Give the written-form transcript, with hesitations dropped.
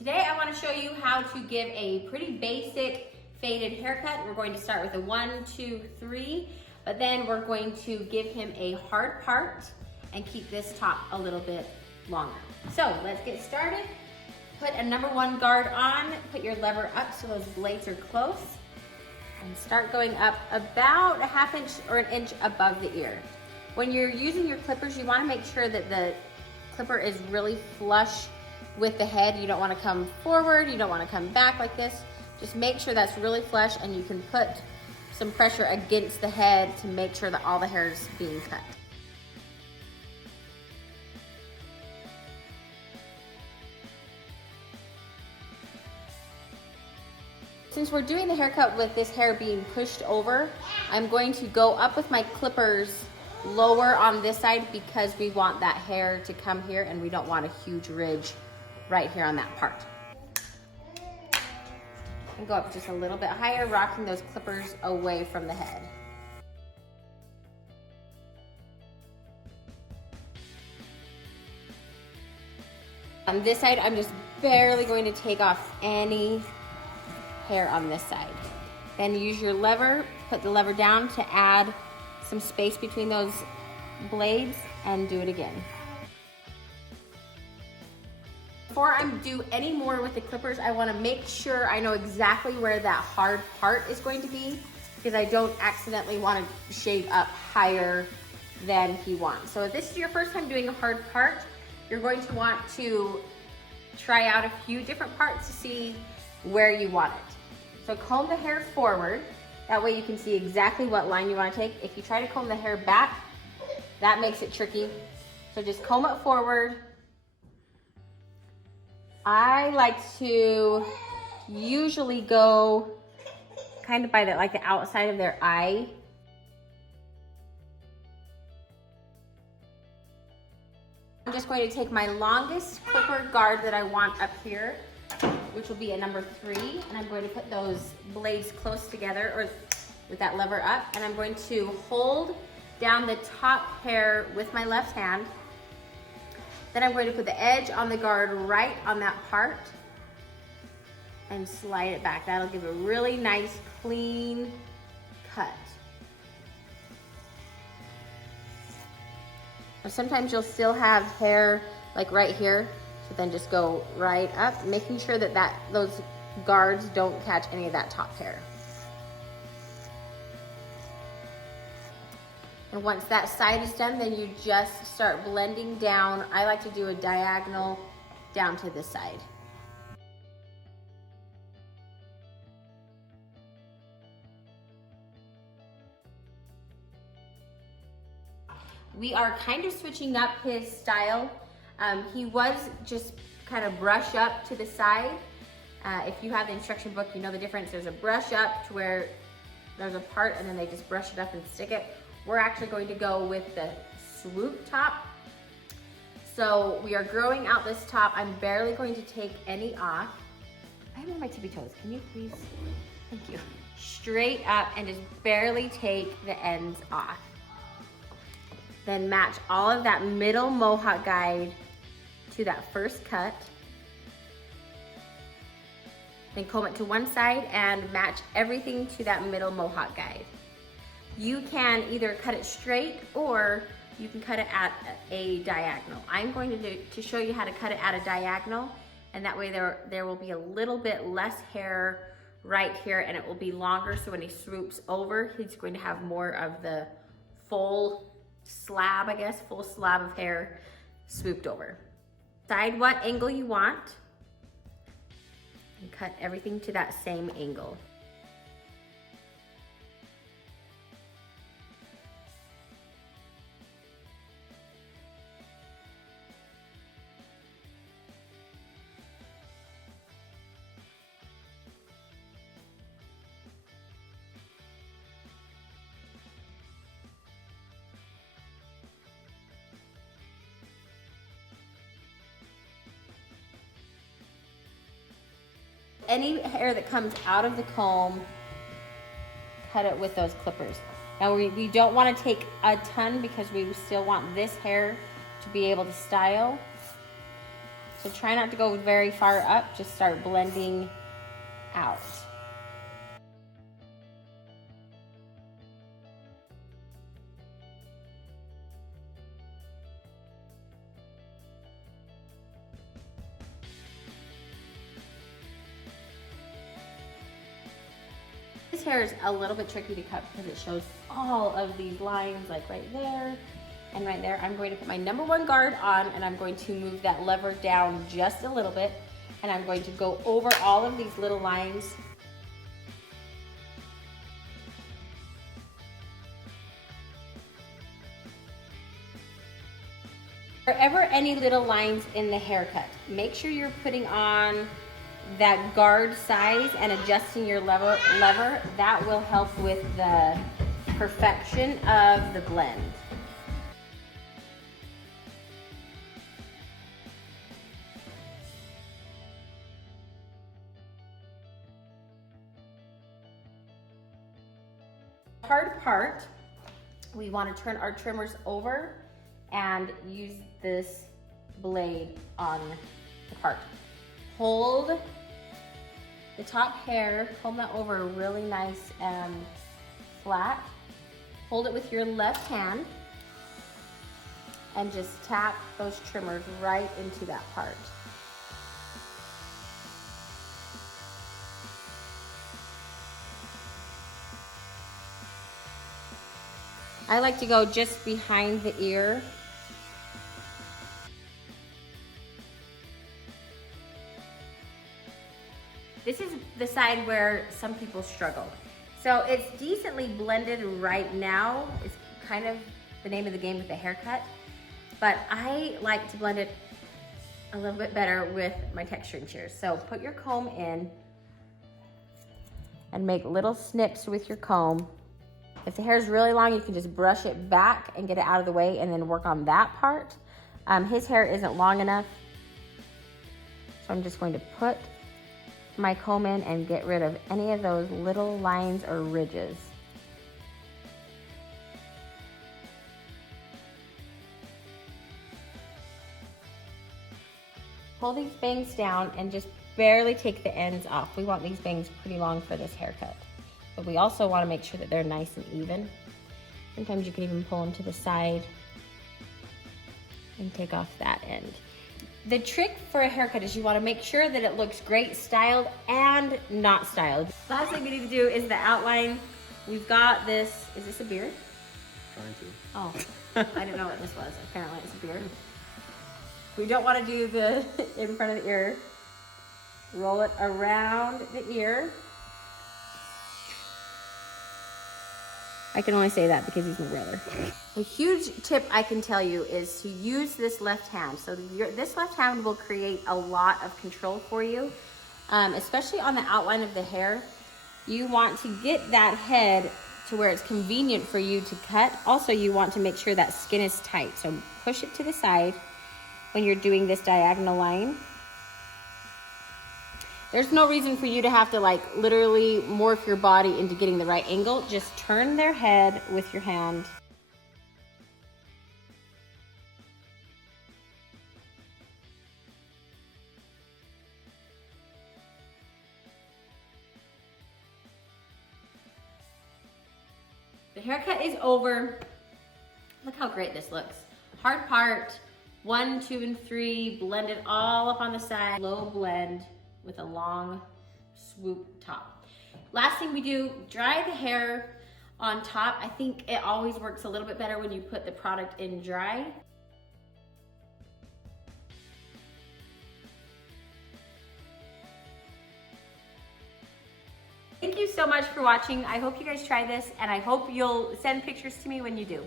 Today I want to show you how to give a pretty basic faded haircut. We're going to start with a 1, 2, 3, but then we're going to give him a hard part and keep this top a little bit longer. So let's get started. Put a number 1 guard on, put your lever up so those blades are close, and start going up about a ½ inch or an inch above the ear. When you're using your clippers, you want to make sure that the clipper is really flush with the head. You don't want to come forward, you don't want to come back like this. Just make sure that's really flush, and you can put some pressure against the head to make sure that all the hair is being cut. Since we're doing the haircut with this hair being pushed over, I'm going to go up with my clippers lower on this side because we want that hair to come here and we don't want a huge ridge right here on that part. And go up just a little bit higher, rocking those clippers away from the head. On this side, I'm just barely going to take off any hair on this side. Then use your lever, put the lever down to add some space between those blades, and do it again. Before I do any more with the clippers, I want to make sure I know exactly where that hard part is going to be, because I don't accidentally want to shave up higher than he wants. So if this is your first time doing a hard part, you're going to want to try out a few different parts to see where you want it. So comb the hair forward. That way you can see exactly what line you want to take. If you try to comb the hair back, that makes it tricky. So just comb it forward. I like to usually go kind of by the, like the outside of their eye. I'm just going to take my longest clipper guard that I want up here, which will be a number 3, and I'm going to put those blades close together, or with that lever up, and I'm going to hold down the top hair with my left hand. Then I'm going to put the edge on the guard right on that part and slide it back. That'll give a really nice, clean cut. Or sometimes you'll still have hair like right here, so then just go right up, making sure that those guards don't catch any of that top hair. And once that side is done, then you just start blending down. I like to do a diagonal down to this side. We are kind of switching up his style. He was just kind of brush up to the side. If you have the instruction book, you know the difference. There's a brush up to where there's a part and then they just brush it up and stick it. We're actually going to go with the swoop top. So we are growing out this top. I'm barely going to take any off. I'm on my tippy toes. Can you please? Thank you. Straight up and just barely take the ends off. Then match all of that middle mohawk guide to that first cut. Then comb it to one side and match everything to that middle mohawk guide. You can either cut it straight or you can cut it at a diagonal. I'm going to show you how to cut it at a diagonal, and that way there will be a little bit less hair right here and it will be longer, so when he swoops over, he's going to have more of the full slab, I guess, full slab of hair swooped over. Decide what angle you want and cut everything to that same angle. Any hair that comes out of the comb, cut it with those clippers. Now we don't want to take a ton because we still want this hair to be able to style. So try not to go very far up, just start blending out. This hair is a little bit tricky to cut because it shows all of these lines, like right there and right there. I'm going to put my #1 guard on, and I'm going to move that lever down just a little bit, and I'm going to go over all of these little lines. Wherever any little lines in the haircut, make sure you're putting on that guard size and adjusting your lever. That will help with the perfection of the blend. Hard part, we want to turn our trimmers over and use this blade on the part. Hold the top hair, comb that over really nice and flat. Hold it with your left hand and just tap those trimmers right into that part. I like to go just behind the ear. This is the side where some people struggle. So it's decently blended right now. It's kind of the name of the game with the haircut. But I like to blend it a little bit better with my texturing shears. So put your comb in and make little snips with your comb. If the hair is really long, you can just brush it back and get it out of the way and then work on that part. His hair isn't long enough, so I'm just going to put my comb in and get rid of any of those little lines or ridges. Pull these bangs down and just barely take the ends off. We want these bangs pretty long for this haircut. But we also want to make sure that they're nice and even. Sometimes you can even pull them to the side and take off that end. The trick for a haircut is you want to make sure that it looks great styled and not styled. Last thing we need to do is the outline. We've got this, is this a beard? Trying to. Oh, I didn't know what this was. Apparently it's a beard. We don't want to do the in front of the ear. Roll it around the ear. I can only say that because he's my brother. A huge tip I can tell you is to use this left hand. So this left hand will create a lot of control for you, especially on the outline of the hair. You want to get that head to where it's convenient for you to cut. Also, you want to make sure that skin is tight. So push it to the side when you're doing this diagonal line. There's no reason for you to have to like literally morph your body into getting the right angle. Just turn their head with your hand. The haircut is over. Look how great this looks. Hard part, 1, 2, and 3, blend it all up on the side. Low blend with a long swoop top. Last thing we do, dry the hair on top. I think it always works a little bit better when you put the product in dry. Thank you so much for watching. I hope you guys try this, and I hope you'll send pictures to me when you do.